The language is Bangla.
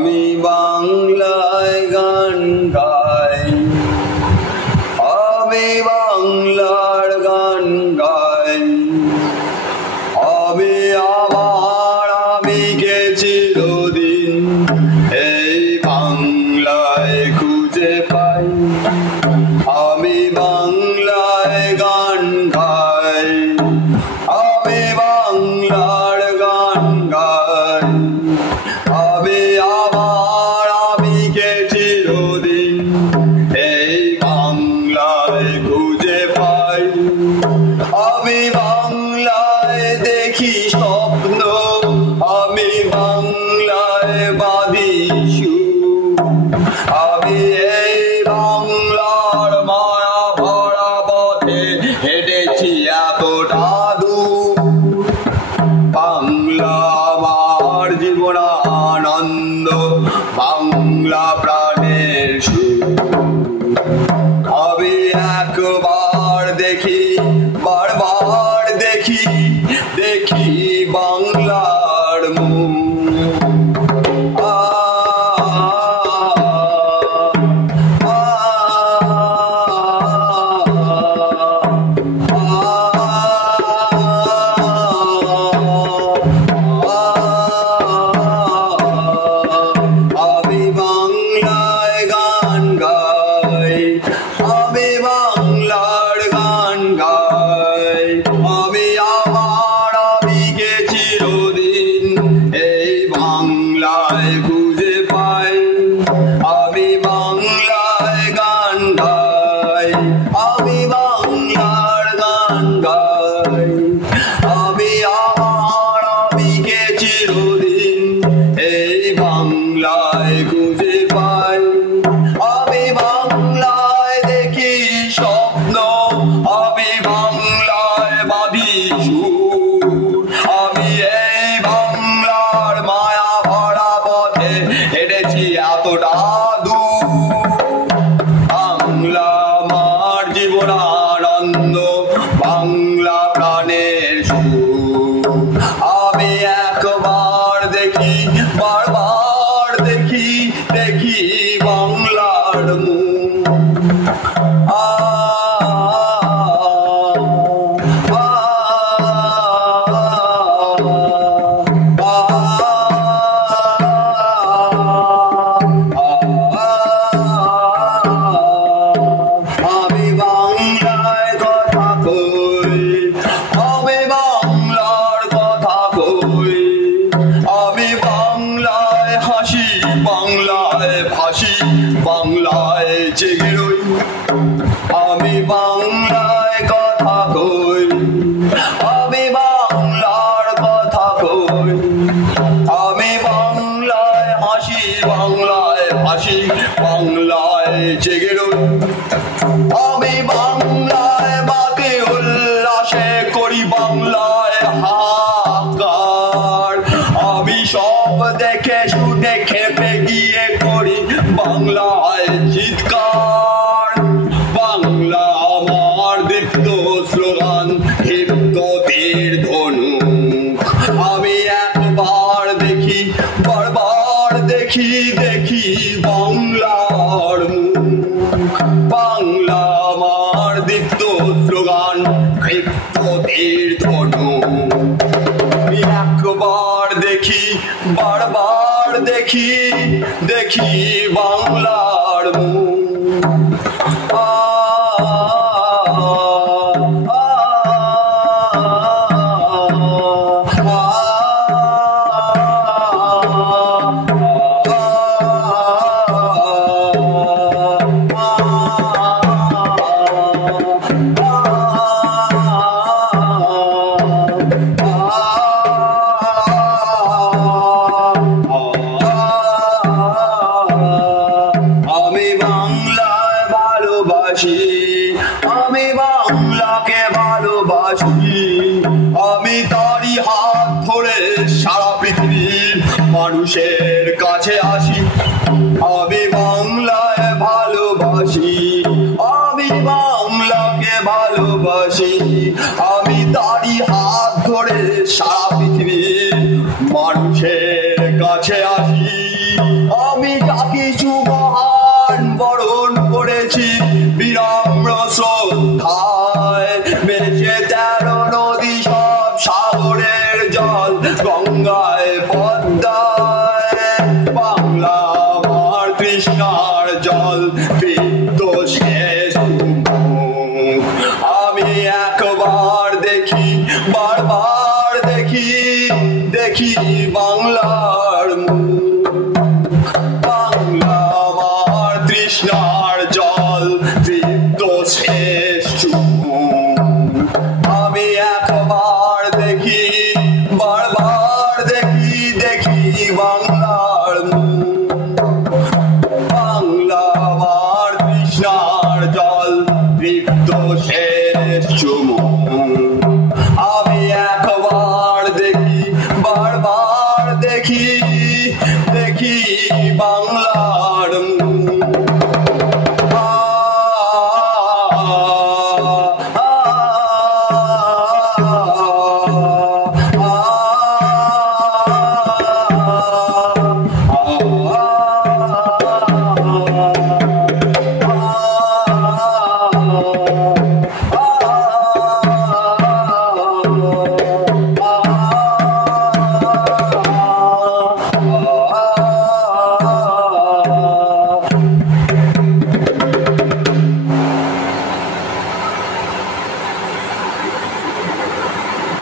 আমি বাংলায় গান গাই, আমি বাংলার গান গাই। আমি আমার আমিকে চিরদিন এই বাংলায় খুঁজে পাই। আমি বাংলায় গান গাই, আমি বাংলার গান গাই। আমি আমার আমিকে চিরদিন এই বাংলায় খুঁজে পাই। আমি বাংলায় দেখি স্বপ্ন, আমি বাংলায় বাঁধি সুর। আমি এই বাংলার মায়া ভরা পথে হেঁটেছি এতটা দূর। বাংলা আমার জীবন আনন্দ, বাংলা প্রাণের সুর। আমি একবার দেখি, বারবার দেখি, দেখি বাংলার মুখ। আমি বাংলায় গান গাই, আমি বাংলার গান গাই। আমি আমার আমিকে চিরদিন এই বাংলায় খুঁজে পাই। আমি বাংলায় গান গাই, আমি বাংলার গান গাই। আমি আমার আমিকে চিরদিন এই বাংলায় খুঁজে পাই। আমি বাংলায় দেখি স্বপ্ন, আমি বাংলায় বাঁধি সুর। আমি এই বাংলার মায়া ভরা পথে হেঁটেছি এতটা দূর। বাংলা আমার জীবন আনন্দ, বাংলা প্রাণের সুর। আমি একবার দেখি, বারবার দেখি, দেখি বাংলার মুখ। আমি বাংলায় কথা কই, আমি বাংলার কথা কই। আমি বাংলায় হাসি, বাংলায় ভাসি, বাংলায় জেগে রই। আমি বাংলায় কথা কই, আমি বাংলার কথা কই। আমি বাংলায় হাসি, বাংলায় ভাসি, বাংলায় জেগে রই। আমি বাংলায় বাতে উল্লাসে করি বাংলায় হাহাকার। আমি সব দেখে শুনে খেপে গিয়ে করি বাংলায় চিৎকার। বাংলা আমার দীপ্ত স্লোগান, দীপ্ত তীর ধনুক। আমি একবার দেখি, বারবার দেখি, দেখি বাংলার মুখ। বাংলা আমার দীপ্ত স্লোগান, দীপ্ত তীর ধনুক। আমি একবার দেখি, বারবার দেখি, দেখি বাংলার মুখ। আমি বাংলায় ভালোবাসি, আমি বাংলাকে ভালোবাসি। আমি তারই হাত ধরে সারা পৃথিবীর মানুষের কাছে আসি। আমি বাংলায় ভালোবাসি, আমি বাংলাকে ভালোবাসি। আমি তারই হাত ধরে সারা পৃথিবীর মানুষের কাছে আসি। বাংলা আমার তৃষ্ণার জল তৃপ্ত শেষ আমি একবার দেখি বারবার দেখি দেখি বাংলার বাংলা আমার তৃষ্ণার জল তৃপ্ত শেষ আমি একবার দেখি বারবার দেখি দেখি বাংলার